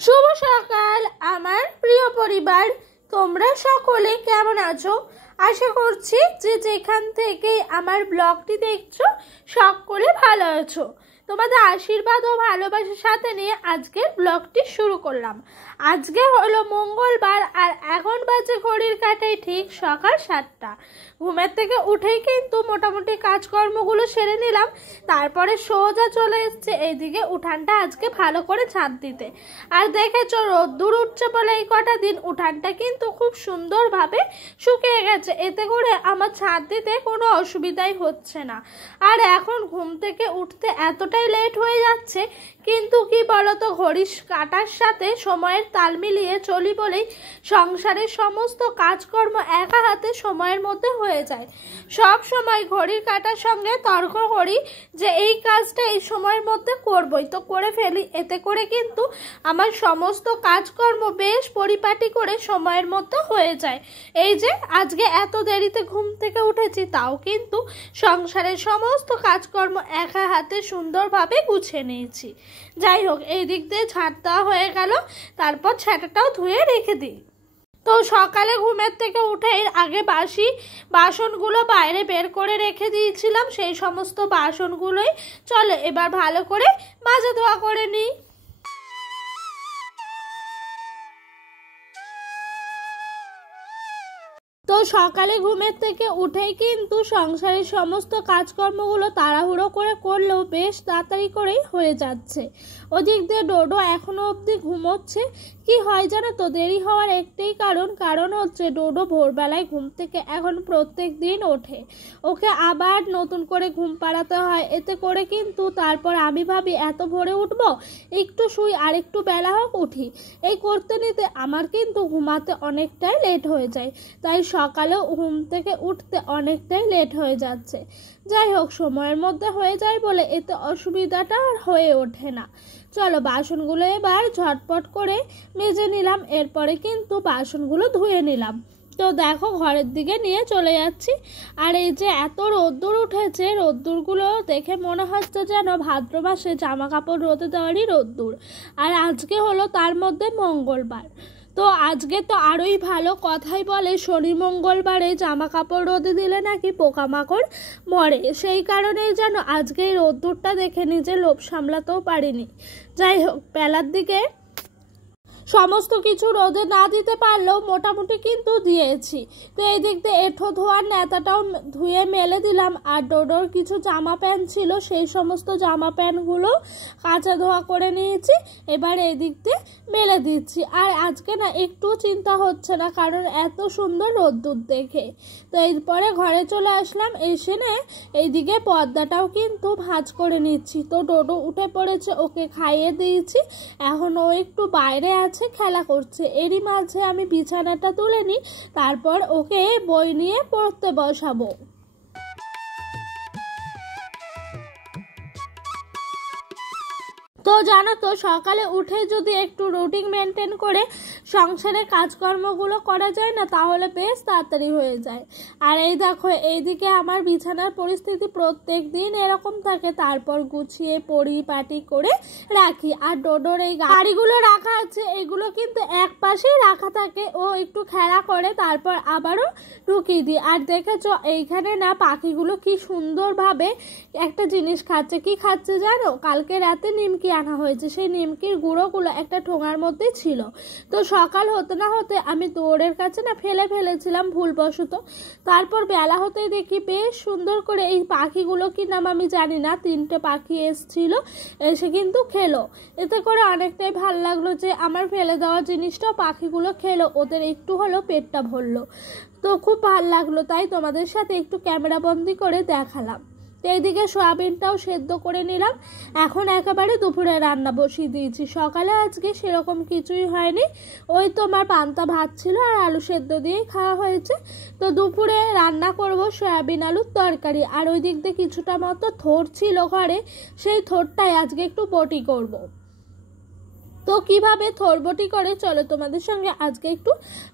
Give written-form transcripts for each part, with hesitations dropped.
শুভ সকাল আমার প্রিয় পরিবার, তোমরা সকলে কেমন আছো? আশা করছি যে যেখান থেকে আমার ব্লগটি দেখছো সকলে ভালো আছো। তোমাদের আশীর্বাদ ও ভালোবাসার সাথে নিয়ে আজকের ব্লগটি শুরু করলাম। আজকে হলো মঙ্গলবার আর এখন বাজে ঘড়ির কাঁটায় ঠিক সকাল 7টা। ঘুমের থেকে উঠেই কিন্তু মোটামুটি কাজকর্মগুলো সেরে নিলাম। তারপরে সোজা চলে এসছে এইদিকে উঠানটা আজকে ভালো করে ঝাঁট দিতে। আর দেখেছো রোদ্দুর উঠছে বলে এই কটা দিন উঠানটা কিন্তু খুব সুন্দরভাবে শুকিয়ে গেছে। এতে করে আমার ঝাঁট দিতে কোনো অসুবিধাই হচ্ছে না। আর এখন ঘুম থেকে উঠতে এতটাই লেট হয়ে যাচ্ছে, কিন্তু কি বলতো, ঘড়ির কাঁটার সাথে সময়ের তাল মিলিয়ে চলি বলেই সংসারের সমস্ত কাজকর্ম একা হাতে সময়ের মধ্যে হয়ে যায়। সব সময় ঘড়ির কাঁটার সঙ্গে তর্ক করি যে এই কাজটা এই সময়ের মধ্যে করবই, তো করে ফেলি। এতে করে কিন্তু আমার সমস্ত কাজকর্ম বেশ পরিপাটি করে সময়ের মধ্যে হয়ে যায়। এই যে আজকে এত দেরিতে ঘুম থেকে উঠেছি, তাও কিন্তু সংসারের সমস্ত কাজকর্ম একা হাতে সুন্দরভাবে গুছিয়ে নিয়েছি। যাই হোক, এই দিক দিয়ে ঝাঁট দেওয়া হয়ে গেল, তারপর ছাটাটাও ধুয়ে রেখে দিই। তো সকালে ঘুমের থেকে উঠে আগে বাসি বাসনগুলো বাইরে বের করে রেখে দিয়েছিলাম। সেই সমস্ত বাসনগুলোই চলো এবার ভালো করে মাজা ধোয়া করে নিই। তো সকালে ঘুমের থেকে উঠেই কিন্তু সংসারের সমস্ত কাজকর্মগুলো তাড়াহুড়ো করে করলেও বেশ তাড়াতাড়ি করেই হয়ে যাচ্ছে। ওদিক দিয়ে ডোডো এখনো অবধি ঘুমোচ্ছে। কি হয় জানো তো, দেরি হওয়ার একটাই কারণ হচ্ছে ডোডো ভোরবেলায় ঘুম থেকে এখন প্রত্যেক দিন ওঠে। ওকে আবার নতুন করে ঘুম পাড়াতে হয়। এতে করে কিন্তু তারপর আমি ভাবি এত ভোরে উঠবো, একটু শুই আর একটু বেলা হোক উঠি। এই করতে নিতে আমার কিন্তু ঘুমাতে অনেকটাই লেট হয়ে যায়। তাই সকালেও ঘুম থেকে উঠতে অনেকটাই লেট হয়ে যাচ্ছে। যাই হোক, সময়ের মধ্যে হয়ে যায় বলে এতে অসুবিধাটা আর হয়ে ওঠে না। চলো বাসনগুলো এবার ঝটপট করে মেজে নিলাম, এরপরে কিন্তু বাসনগুলো ধুয়ে নিলাম। তো দেখো ঘরের দিকে নিয়ে চলে যাচ্ছি। আর এই যে এত রোদ্দুর উঠেছে, রোদ্দুরগুলো দেখে মনে হচ্ছে যেন ভাদ্র মাসে জামা কাপড় রোদে দেওয়ারই রোদ্দুর। আর আজকে হলো তার মধ্যে মঙ্গলবার। তো আজকে তো আরোই ভালো, কথাই বলে শনি মঙ্গলবারে জামা কাপড় রোদে দিলে নাকি পোকামাকড় মরে। সেই কারণেই যেন আজকে এই রোদ্দুরটা দেখে নিজে লোভ সামলাতেও পারিনি। যাই হোক, বেলার দিকে সমস্ত কিছু রোদে না দিতে পারলেও মোটামুটি কিন্তু দিয়েছি। তো এই দিক দিয়ে এঁঠো ধোয়ার নেতাটাও ধুয়ে মেলে দিলাম। আর ডোডোর কিছু জামা প্যান্ট ছিল, সেই সমস্ত জামা প্যান্টগুলো কাঁচা ধোয়া করে নিয়েছি। এবার এই দিক দিয়ে মেলে দিচ্ছি। আর আজকে না একটু চিন্তা হচ্ছে না, কারণ এত সুন্দর রোদ্দুর দেখে। তো এরপরে ঘরে চলে আসলাম। এসে না এইদিকে পর্দাটাও কিন্তু ভাঁজ করে নিচ্ছি। তো ডোডো উঠে পড়েছে, ওকে খাইয়ে দিয়েছি। এখন ও একটু বাইরে আছে, খেলা করছে। এরই মাঝে আমি বিছানাটা তুলে নিই, তারপর ওকে বই নিয়ে পড়তে বসাবো। তো জানো তো, সকালে উঠে যদি একটু রুটিন মেনটেন করে সংসারের কাজকর্মগুলো করা যায় না, তাহলে বেশ তাড়াতাড়ি হয়ে যায়। আর এই দেখো, এইদিকে আমার বিছানার পরিস্থিতি প্রত্যেক দিন এরকম থাকে। তারপর গুছিয়ে পরিপাটি করে রাখি। আর ডোডোর এই গাড়িগুলো রাখা আছে, এগুলো কিন্তু এক পাশেই রাখা থাকে। ও একটু খেলা করে, তারপর আবারও ঢুকিয়ে দিই। আর দেখেছো এইখানে না পাখিগুলো কি সুন্দরভাবে একটা জিনিস খাচ্ছে। কি খাচ্ছে জানো? কালকে রাতে নিমকি আনা হয়েছে, সেই নিমকির গুঁড়োগুলো একটা ঠোঙার মধ্যে ছিল। তো সকাল হতে না হতে আমি দৌড়ের কাছে না ফেলেছিলাম ভুলবশত। তারপর বেলা হতেই দেখি বেশ সুন্দর করে এই পাখিগুলো কি নাম আমি জানি না, 3টে পাখি এসছিল, এসে কিন্তু খেলো। এতে করে অনেকটাই ভাল লাগলো যে আমার ফেলে দেওয়া জিনিসটা পাখিগুলো খেলো, ওদের একটু হলো পেটটা ভরলো। তো খুব ভাল লাগলো, তাই তোমাদের সাথে একটু ক্যামেরা বন্দি করে দেখালাম। তো এইদিকে সয়াবিনটাও সেদ্ধ করে নিলাম। এখন একেবারে দুপুরে রান্না বসিয়ে দিয়েছি। সকালে আজকে সেরকম কিছুই হয়নি, ওই তোমার পান্তা ভাত ছিল আর আলু সেদ্ধ দিয়েই খাওয়া হয়েছে। তো দুপুরে রান্না করব সয়াবিন আলুর তরকারি। আর ওই দিক দিয়ে কিছুটা মতো থোড় ছিল ঘরে, সেই থোড়টাই আজকে একটু বটি করব। তো কিভাবে থরবটি করে চলো তোমাদের সঙ্গে আজকে একটু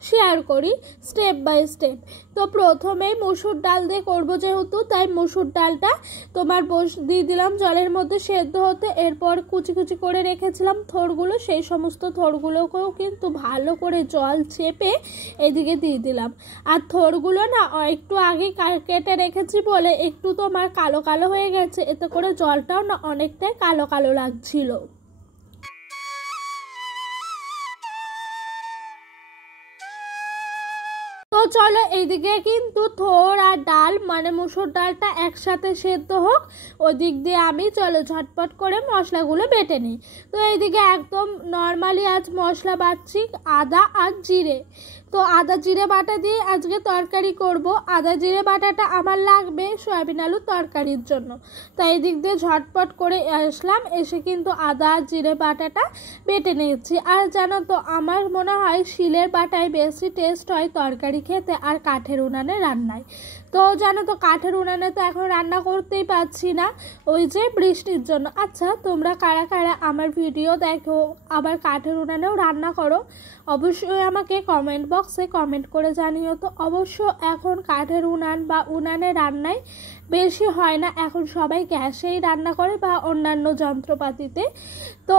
শেয়ার করি স্টেপ বাই স্টেপ। তো প্রথমেই মসুর ডাল দিয়ে করবো যেহেতু, তাই মসুর ডালটা তোমার দিয়ে দিলাম জলের মধ্যে সেদ্ধ হতে। এরপর কুচি কুচি করে রেখেছিলাম থরগুলো, সেই সমস্ত থরগুলোকেও কিন্তু ভালো করে জল চেপে এদিকে দিয়ে দিলাম। আর থরগুলো না একটু আগে কেটে রেখেছি বলে একটু তোমার কালো কালো হয়ে গেছে, এতে করে জলটাও না অনেকটাই কালো কালো লাগছিল। তো চলো এইদিকে কিন্তু থোর আর ডাল মানে মুসুর ডালটা একসাথে সেদ্ধ হোক, ওই দিক দিয়ে আমি চলো ঝটপট করে মশলাগুলো বেটে নিই। তো এইদিকে একদম নর্মালি আজ মশলা বাটছি আদা আর জিরে। তো আদা জিরে বাটা দিয়ে আজকে তরকারি করব। আদা জিরে বাটাটা আমার লাগবে সয়াবিন আলুর তরকারির জন্য। তাই এই দিক দিয়ে ঝটপট করে আসলাম, এসে কিন্তু আদা জিরে বাটাটা বেটে নিয়েছি। আর জানো তো আমার মনে হয় শিলের বাটায় বেশি টেস্ট হয় তরকারি খেতে আর কাঠের উনানে রান্নায়। তো জানো তো কাঠের উনানে তো এখন রান্না করতেই পারছি না ওই যে বৃষ্টির জন্য। আচ্ছা তোমরা কারা কারা আমার ভিডিও দেখো আবার কাঠের উনানেও রান্না করো, অবশ্যই আমাকে কমেন্ট বক্সে কমেন্ট করে জানিও। তো অবশ্য এখন কাঠের উনান বা উনানে রান্নায় বেশি হয় না, এখন সবাই গ্যাসেই রান্না করে বা অন্যান্য যন্ত্রপাতিতে। তো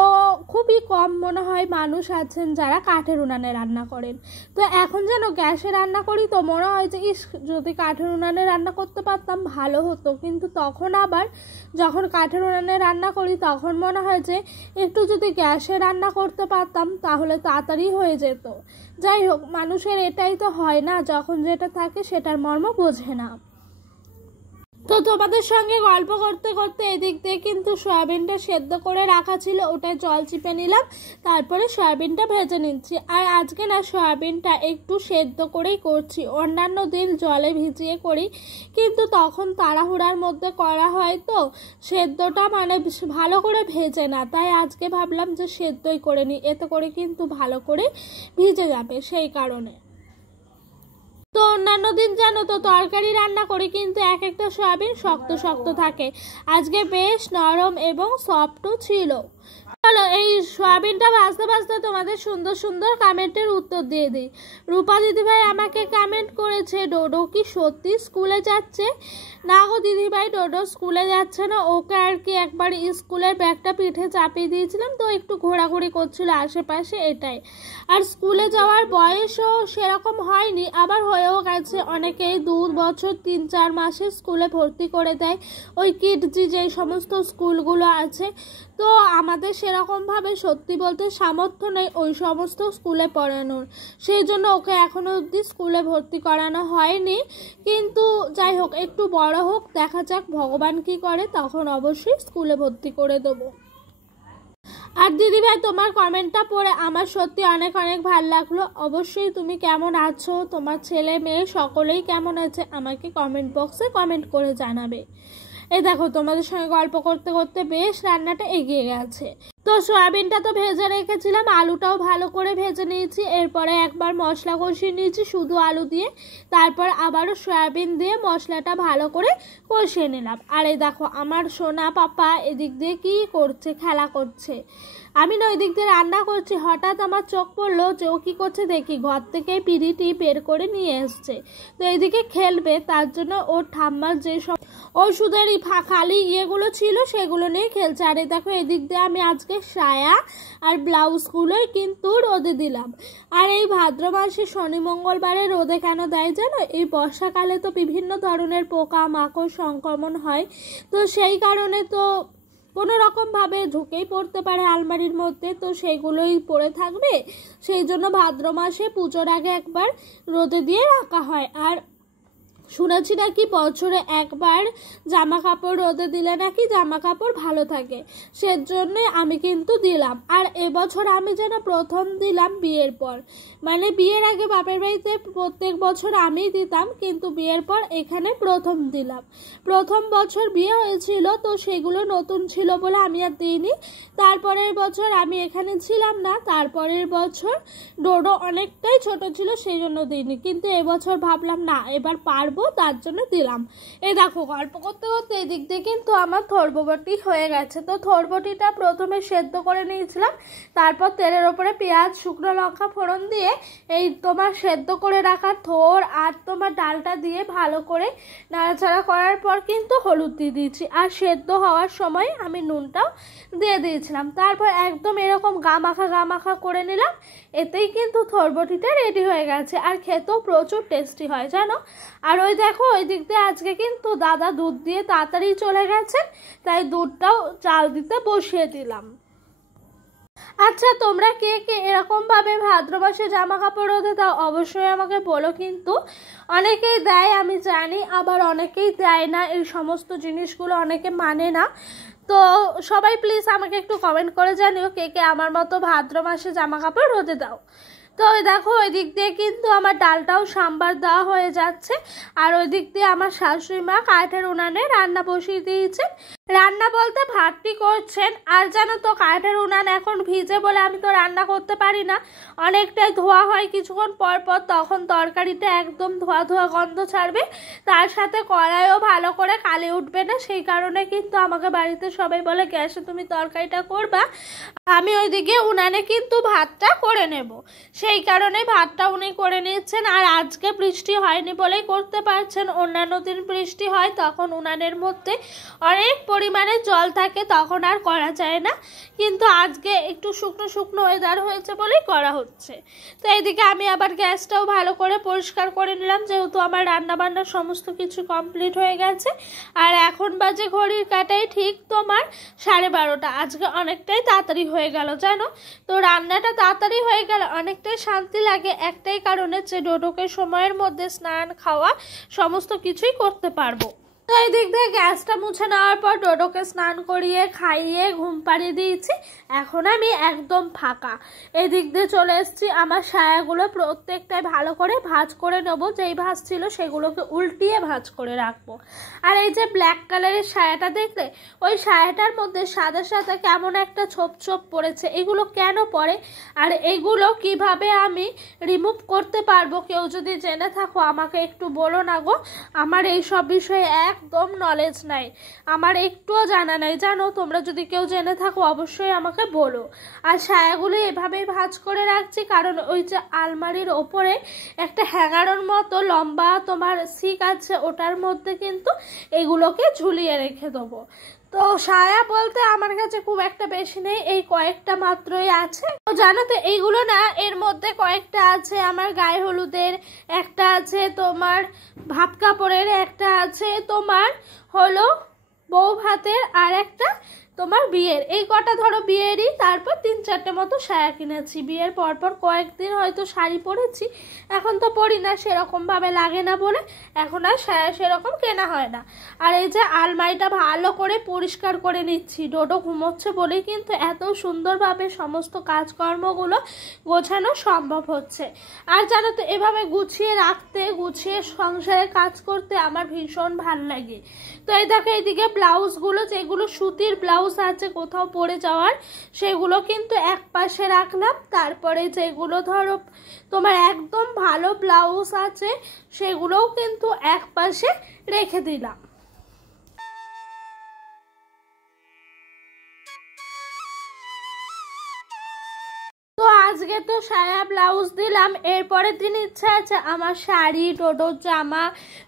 খুবই কম মনে হয় মানুষ আছেন যারা কাঠের উনানে রান্না করেন। তো এখন যেন গ্যাসে রান্না করি তো মনে হয় যে ইস যদি কাঠের উনানে রান্না করতে পারতাম ভালো হতো, কিন্তু তখন আবার যখন কাঠের উনানে রান্না করি তখন মনে হয় যে একটু যদি গ্যাসে রান্না করতে পারতাম তাহলে তাড়াতাড়ি হয়ে যেত। যাই হোক, মানুষের এটাই তো হয় না, যখন যেটা থাকে সেটার মর্ম বোঝে না। তো তোমাদের সঙ্গে গল্প করতে করতে এদিক দিয়ে কিন্তু সয়াবিনটা সেদ্ধ করে রাখা ছিল, ওটাই জল চিপে নিলাম, তারপরে সয়াবিনটা ভেজে নিচ্ছি। আর আজকে না সয়াবিনটা একটু সেদ্ধ করেই করছি, অন্যান্য দিন জলে ভিজিয়ে করি কিন্তু তখন তাড়াহুড়ার মধ্যে করা হয় তো সেদ্ধটা মানে ভালো করে ভেজে না, তাই আজকে ভাবলাম যে সেদ্ধই করে নিই, এতে করে কিন্তু ভালো করে ভিজে যাবে সেই কারণে। তো অন্যান্য দিন জানো তো তরকারি রান্না করি কিন্তু এক একটা সয়াবিন শক্ত শক্ত থাকে, আজকে বেশ নরম এবং সফটও ছিল। চলো এই সয়াবিনটা ভাজতে ভাজতে তোমাদের সুন্দর সুন্দর কমেন্টের উত্তর দিয়ে দিই। রূপা দিদিভাই আমাকে কমেন্ট করেছে ডোডো কি সত্যি স্কুলে যাচ্ছে? না গো দিদিভাই, ডোডো স্কুলে যাচ্ছে না, ওকে আর কি একবার স্কুলের ব্যাগটা পিঠে চাপিয়ে দিয়েছিলাম তো একটু ঘোরাঘুরি করছিল আশেপাশে, এটাই। আর স্কুলে যাওয়ার বয়সও সেরকম হয়নি, আবার হয়েও গেছে, অনেকেই 2 বছর 3-4 মাসে স্কুলে ভর্তি করে দেয়, ওই কিডজি যে সমস্ত স্কুলগুলো আছে। তো আমাদের সেরকমভাবে সত্যি বলতে সামর্থ্য নেই ওই সমস্ত স্কুলে পড়ানোর, সেই জন্য ওকে এখনও অবধি স্কুলে ভর্তি করানো হয়নি। কিন্তু যাই হোক একটু বড় হোক, দেখা যাক ভগবান কি করে, তখন অবশ্যই স্কুলে ভর্তি করে দেবো। আর দিদিভাই তোমার কমেন্টটা পড়ে আমার সত্যি অনেক অনেক ভালো লাগলো। অবশ্যই তুমি কেমন আছো, তোমার ছেলে মেয়ে সকলেই কেমন আছে আমাকে কমেন্ট বক্সে কমেন্ট করে জানাবে। এই দেখো তোমাদের সঙ্গে গল্প করতে করতে বেশ রান্নাটা এগিয়ে গেছে। তো সয়াবিনটা তো ভেজে রেখেছিলাম, আলুটাও ভালো করে ভেজে নিয়েছি, এরপরে একবার মশলা কষিয়ে নিয়েছি শুধু আলু দিয়ে, তারপর আবারও সয়াবিন দিয়ে মশলাটা ভালো করে কষিয়ে নিলাম। আর এই দেখো আমার সোনা পাপা এদিক দিয়ে কি করছে, খেলা করছে। আমি না ওই দিক দিয়ে রান্না করছি, হঠাৎ আমার চোখ পড়লো যে ও কী করছে দেখি, ঘর থেকে পিঁড়িটি বের করে নিয়ে এসছে। তো এইদিকে খেলবে, তার জন্য ওর ঠাম্মার যেসব ওষুধের খালি ইয়েগুলো ছিল সেগুলো নিয়ে খেলছে। আর এই দেখো এদিক দিয়ে আমি আজকে সায়া আর ব্লাউজগুলোই কিন্তু রোদে দিলাম। আর এই ভাদ্র মাসে শনি মঙ্গলবারে রোদে কেন দেয় জানো? এই বর্ষাকালে তো বিভিন্ন ধরনের পোকা মাকড় সংক্রমণ হয়, তো সেই কারণে তো কোনো রকমভাবে ঢুকেই পড়তে পারে আলমারির মধ্যে, তো সেইগুলোই পড়ে থাকবে, সেই জন্য ভাদ্র মাসে পুজোর আগে একবার রোদে দিয়ে রাখা হয়। আর শুনেছি নাকি বছরে একবার জামা কাপড় রোদে দিলে নাকি জামা কাপড় ভালো থাকে, সেজন্যে আমি কিন্তু দিলাম। আর এবছর আমি যেন প্রথম দিলাম বিয়ের পর, মানে বিয়ের আগে বাপের বাড়িতে প্রত্যেক বছর আমিই দিতাম, কিন্তু বিয়ের পর এখানে প্রথম দিলাম। প্রথম বছর বিয়ে হয়েছিল তো সেগুলো নতুন ছিল বলে আমি আর দিইনি, তারপরের বছর আমি এখানে ছিলাম না, তারপরের বছর ডোডো অনেকটাই ছোট ছিল সেই জন্য দিইনি। কিন্তু এবছর ভাবলাম না এবার পারবো খাবো, তার জন্য দিলাম। এই দেখো গল্প করতে করতে এদিক দিয়ে কিন্তু আমার থোরবটি হয়ে গেছে। তো থোরবটিটা প্রথমে সেদ্ধ করে নিয়েছিলাম, তারপর তেলের ওপরে পেঁয়াজ শুকনো লঙ্কা ফোড়ন দিয়ে এই তোমার সেদ্ধ করে রাখা থোর আর তোমার ডালটা দিয়ে ভালো করে নাড়াচাড়া করার পর কিন্তু হলুদ দিয়ে দিয়েছি, আর সেদ্ধ হওয়ার সময় আমি নুনটাও দিয়ে দিয়েছিলাম। তারপর একদম এরকম গামাখা করে নিলাম। এতেই কিন্তু থোরবটিটা রেডি হয়ে গেছে, আর খেতেও প্রচুর টেস্টি হয় জানো। আর ওই দেখো ওই দিক দিয়ে আজকে কিন্তু দাদা দুধ দিয়ে তাড়াতাড়ি চলে গেছেন, তাই দুধটাও চাল দিতে বসিয়ে দিলাম। আচ্ছা, তোমরা কে কে এরকম ভাবে ভাদ্র মাসে জামা কাপড় রোদে দাও অবশ্যই আমাকে বলো। কিন্তু অনেকেই দেয় আমি জানি, আবার অনেকেই দেয় না, এই সমস্ত জিনিসগুলো অনেকে মানে না। তো সবাই প্লিজ আমাকে একটু কমেন্ট করে জানিও কে কে আমার মতো ভাদ্র মাসে জামা কাপড় রোদে দাও। তো ওই দেখো ওই দিক দিয়ে কিন্তু আমার ডালটাও সাম্বার দেওয়া হয়ে যাচ্ছে, আর ওই দিক দিয়ে আমার শাশুড়ি মা কাঠের উনানে রান্না বসিয়ে দিয়েছেন। রান্না বলতে ভাতটি করছেন। আর জানো তো কাঠের উনান এখন ভিজে বলে আমি তো রান্না করতে পারি না, অনেকটাই ধোয়া হয় কিছুক্ষণ পর পর, তখন তরকারিটা একদম ধোয়া ধোয়া গন্ধ ছাড়বে, তার সাথে কড়াইও ভালো করে কালি উঠবে না। সেই কারণে কিন্তু আমাকে বাড়িতে সবাই বলে গ্যাসে তুমি তরকারিটা করবা, আমি ওইদিকে উনানে কিন্তু ভাতটা করে নেব। সেই কারণে ভাতটা উনি করে নিচ্ছেন। আর আজকে বৃষ্টি হয়নি বলেই করতে পারছেন, অন্যান্য দিন বৃষ্টি হয় তখন উনানের মধ্যে অনেক পরিমাণে জল থাকে, তখন আর করা যায় না। কিন্তু আজকে একটু শুকনো শুকনো ওয়েদার হয়েছে বলেই করা হচ্ছে। তো এইদিকে আমি আবার গ্যাসটাও ভালো করে পরিষ্কার করে নিলাম, যেহেতু আমার রান্নাবান্নার সমস্ত কিছু কমপ্লিট হয়ে গেছে। আর এখন বাজে ঘড়ির কাঁটায় ঠিক তোমার 12:30। আজকে অনেকটাই তাড়াতাড়ি হয়ে গেল জানো। তো রান্নাটা তাড়াতাড়ি হয়ে গেল অনেকটাই শান্তি লাগে, একটাই কারণে যে ডোডোকে সময়ের মধ্যে স্নান খাওয়া সমস্ত কিছুই করতে পারবো। তো এই দিক দিয়ে গ্যাসটা মুছে নেওয়ার পর ডোডোকে স্নান করিয়ে খাইয়ে ঘুম পাড়িয়ে দিয়েছি। এখন আমি একদম ফাঁকা। এই দিক দিয়ে চলে এসেছি, আমার সায়াগুলো প্রত্যেকটাই ভালো করে ভাঁজ করে নেব, যেই ভাঁজ ছিল সেগুলোকে উল্টিয়ে ভাঁজ করে রাখবো। আর এই যে ব্ল্যাক কালারের সায়াটা দেখলে, ওই সায়াটার মধ্যে সাদা সাদা কেমন একটা ছোপ ছোপ পড়েছে, এগুলো কেন পড়ে আর এগুলো কিভাবে আমি রিমুভ করতে পারবো, কেউ যদি জেনে থাকো আমাকে একটু বলো না গো। আমার এই সব বিষয়ে একদম নলেজ নাই, আমার একটুও জানা নাই জানো। তোমরা যদি কেউ জেনে থাকো অবশ্যই আমাকে বলো। আর সায়াগুলো এভাবেই ভাঁজ করে রাখছি, কারণ ওই যে আলমারির ওপরে একটা হ্যাঙ্গারের মতো লম্বা তোমার সিক আছে, ওটার মধ্যে কিন্তু এগুলোকে ঝুলিয়ে রেখে দেবো। তো সায়া বলতে আমার কাছে খুব একটা বেশি নেই, এই কয়েকটা মাত্রই আছে। তো জানো তো এইগুলো না, এর মধ্যে কয়েকটা আছে আমার গায়ে হলুদের, একটা আছে তোমার ভাত কাপড়ের, একটা আছে তোমার হলো বউ ভাতের, আর একটা তোমার বিয়ের। এই কটা ধরো বিয়েরই, তারপর 3-4টে মতো সায়া কিনেছি। বিয়ের পরপর কয়েকদিন হয়তো শাড়ি পরেছি, এখন তো পরি না, সেরকম ভাবে লাগে না বলে এখন আর সায়া সেরকম কেনা হয় না। আর এই যে আলমারিটা ভালো করে পরিষ্কার করে নিচ্ছি, ডোডো ঘুমোচ্ছে বলেই কিন্তু এত সুন্দরভাবে সমস্ত কাজকর্মগুলো গোছানো সম্ভব হচ্ছে। আর জানো তো এভাবে গুছিয়ে রাখতে, গুছিয়ে সংসারে কাজ করতে আমার ভীষণ ভাল লাগে। তো এই দেখো এইদিকে ব্লাউজগুলো, যেগুলো সুতির ব্লাউজ আছে কোথাও পরে যাওয়ার, সেগুলো কিন্তু এক পাশে রাখলাম। তারপরে যেগুলো ধরো তোমার একদম ভালো ব্লাউজ আছে সেগুলোও কিন্তু এক পাশে রেখে দিলাম। তো আজকে তো সায়া ব্লাউজ দিলাম, এরপরের দিন ইচ্ছা আছে আমার শাড়ি, ডোডোর জামা,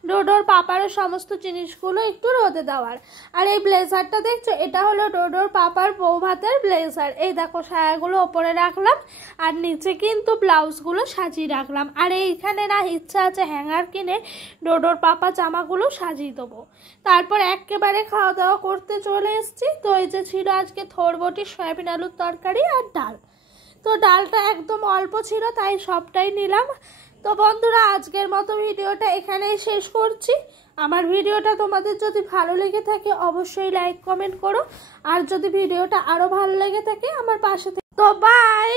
ডোডোর পাপারও সমস্ত জিনিসগুলো একটু রোদে দেওয়ার। আর এই ব্লেজারটা দেখছো, এটা হলো ডোডোর পাপার বউ ভাতের ব্লেজার। এই দেখো সায়াগুলো ওপরে রাখলাম, আর নিচে কিন্তু ব্লাউজগুলো সাজিয়ে রাখলাম। আর এইখানে না ইচ্ছা আছে হ্যাঙ্গার কিনে ডোডোর পাপা জামাগুলো সাজিয়ে দেবো। তারপর একেবারে খাওয়া দাওয়া করতে চলে এসেছি। তো এই যে ছিল আজকে থোরবটি, সয়াবিন আলুর তরকারি আর ডাল। তো ডালটা একদম অল্প ছিল তাই সবটাই নিলাম। তো বন্ধুরা আজকের মতো ভিডিওটা এখানেই শেষ করছি। আমার ভিডিওটা তোমাদের যদি ভালো লেগে থাকে অবশ্যই লাইক কমেন্ট করো, আর যদি ভিডিওটা আরো ভালো লেগে থাকে আমার পাশে থেকে। তো বাই।